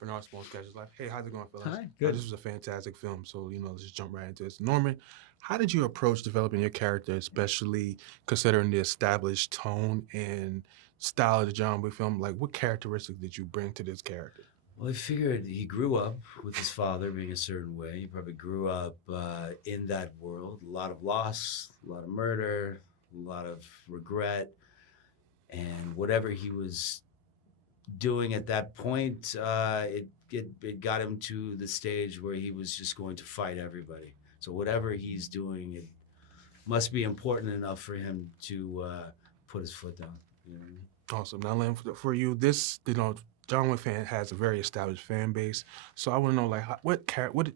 Bernard Spoon's Sketches Life. Hey, how's it going, fellas? Hi, good. This was a fantastic film, so let's just jump right into this. Norman, how did you approach developing your character, especially considering the established tone and style of the John Wick film? Like, what characteristics did you bring to this character? Well, I figured he grew up with his father being a certain way. He probably grew up in that world. A lot of loss, a lot of murder, a lot of regret. And whatever he was doing at that point, it got him to the stage where he was just going to fight everybody. So whatever he's doing, it must be important enough for him to put his foot down. You know what I mean? Awesome. Now, Len, for you, John Wick fan has a very established fan base. So I want to know, like, what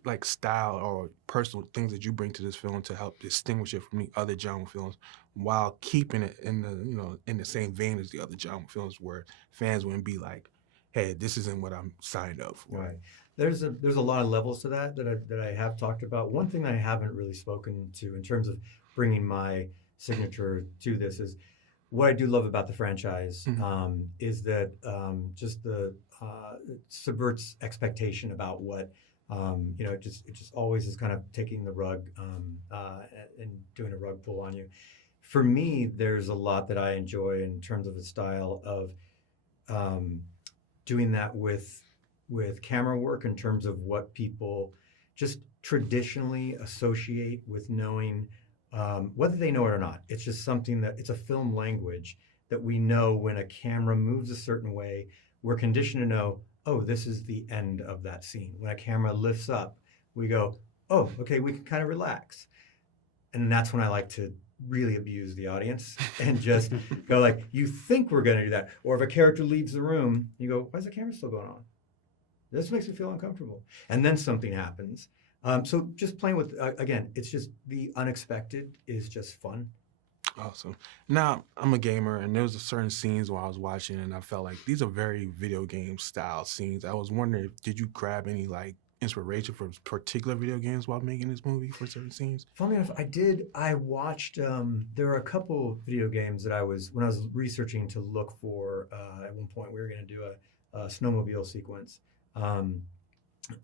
like style or personal things that you bring to this film to help distinguish it from the other John Wick films, while keeping it in the same vein as the other John Wick films, where fans wouldn't be like, "Hey, this isn't what I'm signed up for." Right. There's a lot of levels to that I have talked about. One thing that I haven't really spoken to in terms of bringing my signature to this is what I do love about the franchise is that just the it subverts expectation about what it just always is kind of taking the rug and doing a rug pull on you. For me, there's a lot that I enjoy in terms of the style of doing that with camera work in terms of what people just traditionally associate with knowing. Whether they know it or not, it's just something that it's a film language that we know when a camera moves a certain way, we're conditioned to know, oh, this is the end of that scene. When a camera lifts up, we go, oh, okay, we can kind of relax. And that's when I like to really abuse the audience and just go like, you think we're going to do that. Or if a character leaves the room, you go, why is the camera still going on? This makes me feel uncomfortable. And then something happens. So just playing with, again, it's just the unexpected is just fun. Awesome. Now, I'm a gamer, and there was a certain scenes while I was watching, and I felt like these are very video game style scenes. I was wondering, did you grab any like inspiration from particular video games while making this movie for certain scenes? Funny enough, I did. I watched. There were a couple video games that when I was researching to look for. At one point, we were going to do a snowmobile sequence.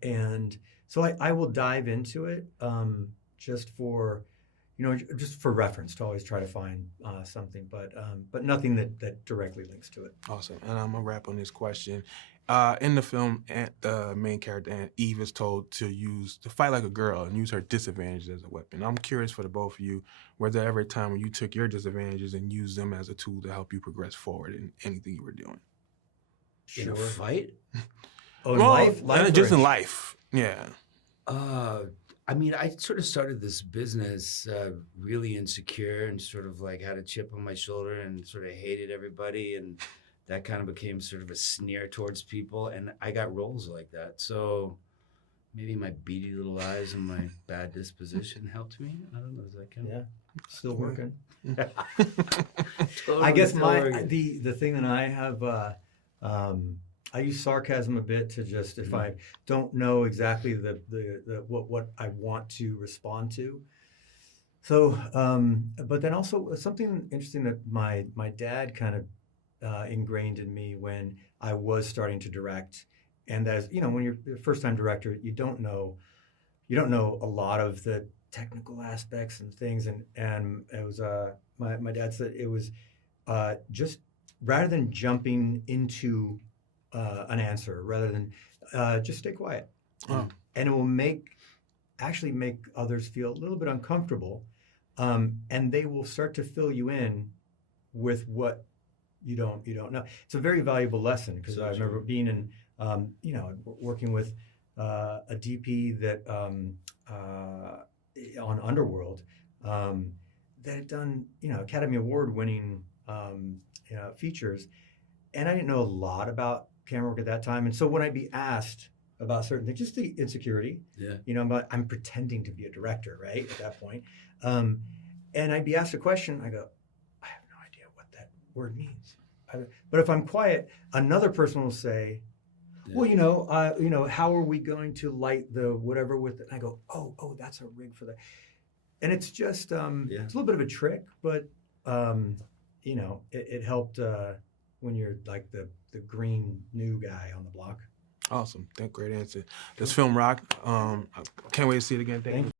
And so I will dive into it just for reference to always try to find something, but nothing that directly links to it. Awesome. And I'm gonna wrap on this question. In the film, the main character Aunt Eve is told to fight like a girl and use her disadvantages as a weapon. I'm curious for the both of you, was there ever a time when you took your disadvantages and used them as a tool to help you progress forward in anything you were doing? In a fight? Oh, well, life just in life. Yeah. I mean, I sort of started this business really insecure and sort of like had a chip on my shoulder and sort of hated everybody. And that kind of became sort of a sneer towards people. And I got roles like that. So maybe my beady little eyes and my bad disposition helped me. I don't know. Does that count? Yeah, still working. Totally I guess working. the thing that I have, I use sarcasm a bit to just if I don't know exactly the what I want to respond to. So, but then also something interesting that my dad kind of ingrained in me when I was starting to direct, and as when you're a first time director, you don't know a lot of the technical aspects and things, and it was my dad said it was just rather than jumping into an answer, rather than just stay quiet, and it will actually make others feel a little bit uncomfortable, and they will start to fill you in with what you don't know. It's a very valuable lesson because I remember being in working with a DP that on Underworld that had done Academy Award winning features, and I didn't know a lot about camera work at that time. And so when I'd be asked about certain things, just the insecurity, I'm pretending to be a director, right, at that point. And I'd be asked a question, I go, I have no idea what that word means. But if I'm quiet, another person will say, well, how are we going to light the whatever with it? And I go, oh, that's a rig for that. And it's just, it's a little bit of a trick, but, it helped when you're like the green new guy on the block. Awesome. Great answer. This film rocked. I can't wait to see it again. Thank you.